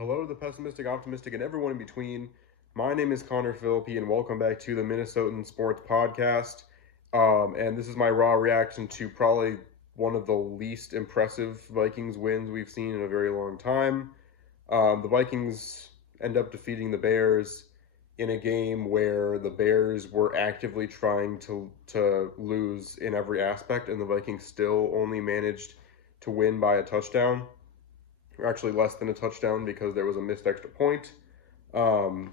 Hello, the pessimistic, optimistic, and everyone in between. My name is Connor Philippi, and welcome back to the Minnesotan Sports Podcast. And this is my raw reaction to probably one of the least impressive Vikings wins we've seen in a very long time. The Vikings end up defeating the Bears in a game where the Bears were actively trying to lose in every aspect, and the Vikings still only managed to win by a touchdown, or actually less than a touchdown because there was a missed extra point. Um,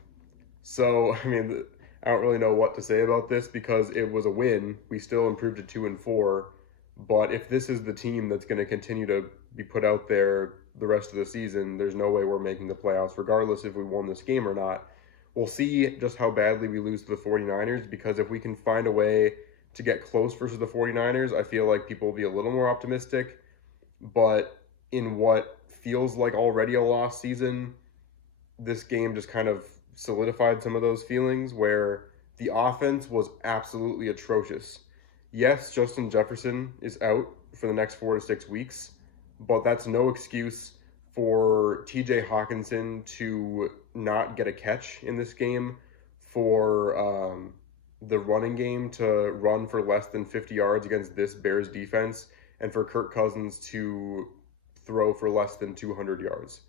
so I mean, I don't really know what to say about this because it was a win. We still improved to 2-4, but if this is the team that's going to continue to be put out there the rest of the season, there's no way we're making the playoffs, regardless if we won this game or not. We'll see just how badly we lose to the 49ers, because if we can find a way to get close versus the 49ers, I feel like people will be a little more optimistic. But in what feels like already a lost season, this game just kind of solidified some of those feelings where the offense was absolutely atrocious. Yes, Justin Jefferson is out for the next 4 to 6 weeks, but that's no excuse for TJ Hawkinson to not get a catch in this game, for the running game to run for less than 50 yards against this Bears defense, and for Kirk Cousins to throw for less than 200 yards.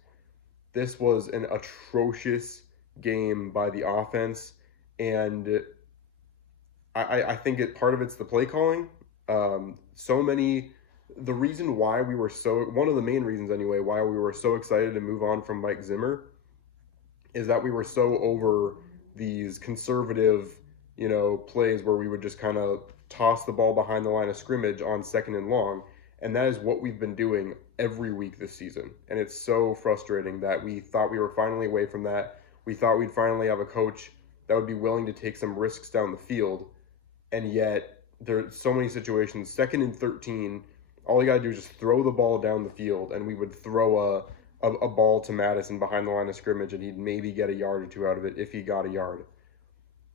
This was an atrocious game by the offense, and I think part of it's the play calling. The reason why we were one of the main reasons anyway, why we were so excited to move on from Mike Zimmer is that we were so over these conservative, plays where we would just kind of toss the ball behind the line of scrimmage on second and long. And that is what we've been doing every week this season. And it's so frustrating that we thought we were finally away from that. We thought we'd finally have a coach that would be willing to take some risks down the field. And yet there's so many situations, 2nd and 13, all you got to do is just throw the ball down the field, and we would throw a ball to Madison behind the line of scrimmage, and he'd maybe get a yard or two out of it if he got a yard.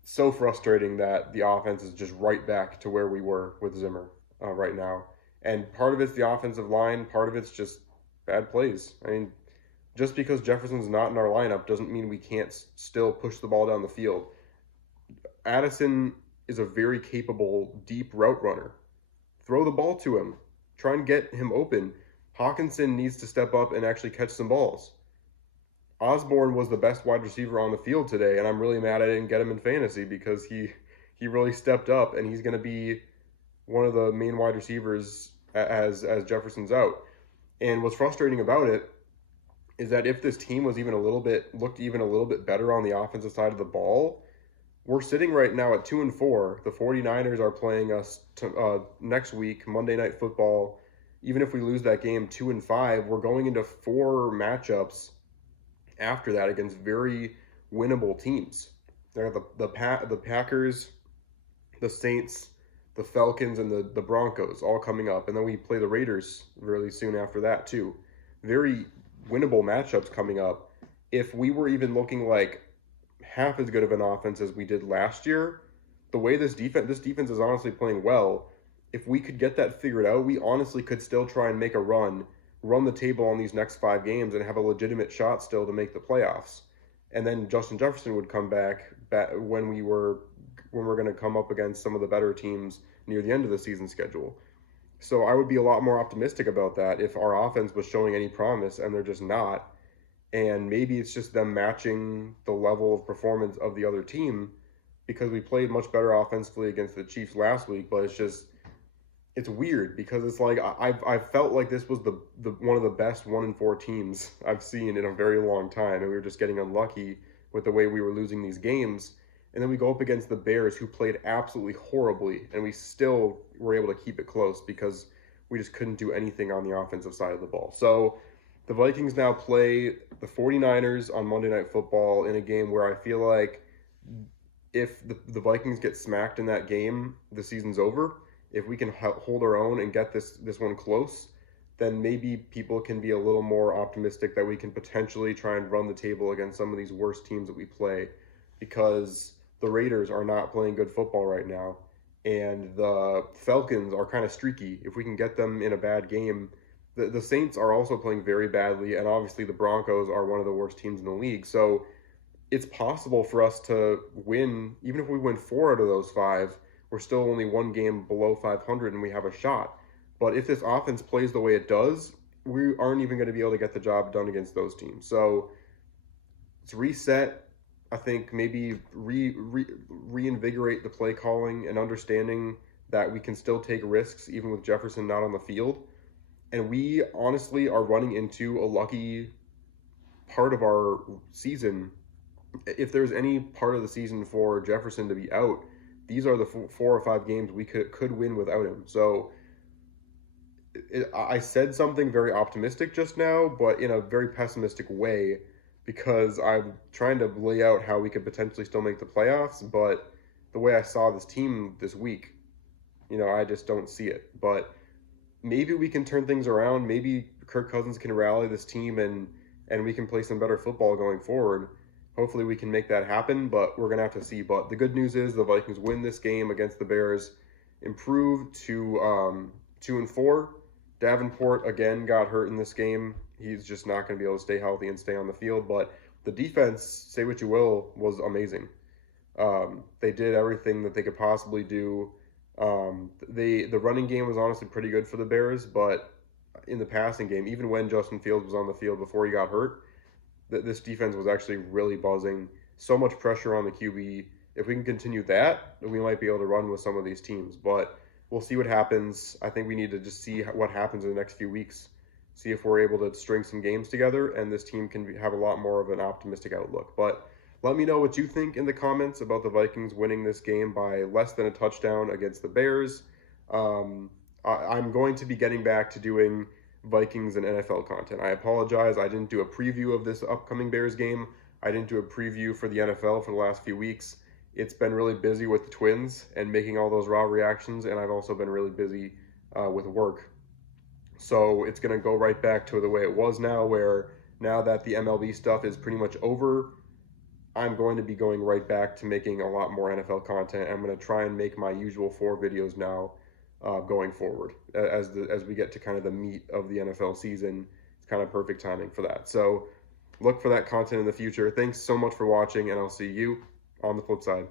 So frustrating that the offense is just right back to where we were with Zimmer right now. And part of it's the offensive line, part of it's just bad plays. I mean, just because Jefferson's not in our lineup doesn't mean we can't still push the ball down the field. Addison is a very capable deep route runner. Throw the ball to him. Try and get him open. Hawkinson needs to step up and actually catch some balls. Osborne was the best wide receiver on the field today, and I'm really mad I didn't get him in fantasy because he really stepped up, and he's going to be one of the main wide receivers as Jefferson's out. And what's frustrating about it is that if this team was looked even a little bit better on the offensive side of the ball, we're sitting right now at 2-4. The 49ers are playing us next week, Monday Night Football. Even if we lose that game 2-5, we're going into 4 matchups after that against very winnable teams. They're the Packers, the Saints, the Falcons, and the Broncos all coming up. And then we play the Raiders really soon after that too. Very winnable matchups coming up. If we were even looking like half as good of an offense as we did last year, the way this defense is honestly playing well, if we could get that figured out, we honestly could still try and make a run the table on these next 5 games and have a legitimate shot still to make the playoffs. And then Justin Jefferson would come back when we're going to come up against some of the better teams near the end of the season schedule. So I would be a lot more optimistic about that if our offense was showing any promise, and they're just not. And maybe it's just them matching the level of performance of the other team, because we played much better offensively against the Chiefs last week. But it's weird because it's like I felt like this was the one of the best 1-4 teams I've seen in a very long time, and we were just getting unlucky with the way we were losing these games. And then we go up against the Bears, who played absolutely horribly, and we still were able to keep it close because we just couldn't do anything on the offensive side of the ball. So the Vikings now play the 49ers on Monday Night Football in a game where I feel like if the Vikings get smacked in that game, the season's over. If we can hold our own and get this one close, then maybe people can be a little more optimistic that we can potentially try and run the table against some of these worst teams that we play, because the Raiders are not playing good football right now, and the Falcons are kind of streaky. If we can get them in a bad game, the Saints are also playing very badly, and obviously the Broncos are one of the worst teams in the league. So it's possible for us to win, even if we win 4 out of those 5. We're still only one game below 500, and we have a shot. But if this offense plays the way it does, we aren't even going to be able to get the job done against those teams. So it's reset. I think maybe reinvigorate the play calling and understanding that we can still take risks even with Jefferson not on the field. And we honestly are running into a lucky part of our season. If there's any part of the season for Jefferson to be out, these are the 4 or 5 games we could win without him. So I said something very optimistic just now, but in a very pessimistic way, because I'm trying to lay out how we could potentially still make the playoffs. But the way I saw this team this week, I just don't see it. But maybe we can turn things around. Maybe Kirk Cousins can rally this team, and we can play some better football going forward. Hopefully we can make that happen, but we're going to have to see. But the good news is the Vikings win this game against the Bears, improve to 2-4. Davenport, again, got hurt in this game. He's just not going to be able to stay healthy and stay on the field. But the defense, say what you will, was amazing. They did everything that they could possibly do. The running game was honestly pretty good for the Bears, but in the passing game, even when Justin Fields was on the field before he got hurt, this defense was actually really buzzing. So much pressure on the QB. If we can continue that, we might be able to run with some of these teams. But we'll see what happens. I think we need to just see what happens in the next few weeks. See if we're able to string some games together, and this team can have a lot more of an optimistic outlook. But let me know what you think in the comments about the Vikings winning this game by less than a touchdown against the Bears. I'm going to be getting back to doing Vikings and NFL content. I apologize. I didn't do a preview of this upcoming Bears game. I didn't do a preview for the NFL for the last few weeks. It's been really busy with the Twins and making all those raw reactions, and I've also been really busy with work. So it's going to go right back to the way it was now, where now that the MLB stuff is pretty much over, I'm going to be going right back to making a lot more NFL content. I'm going to try and make my usual 4 videos now going forward as we get to kind of the meat of the NFL season. It's kind of perfect timing for that. So look for that content in the future. Thanks so much for watching, and I'll see you on the flip side.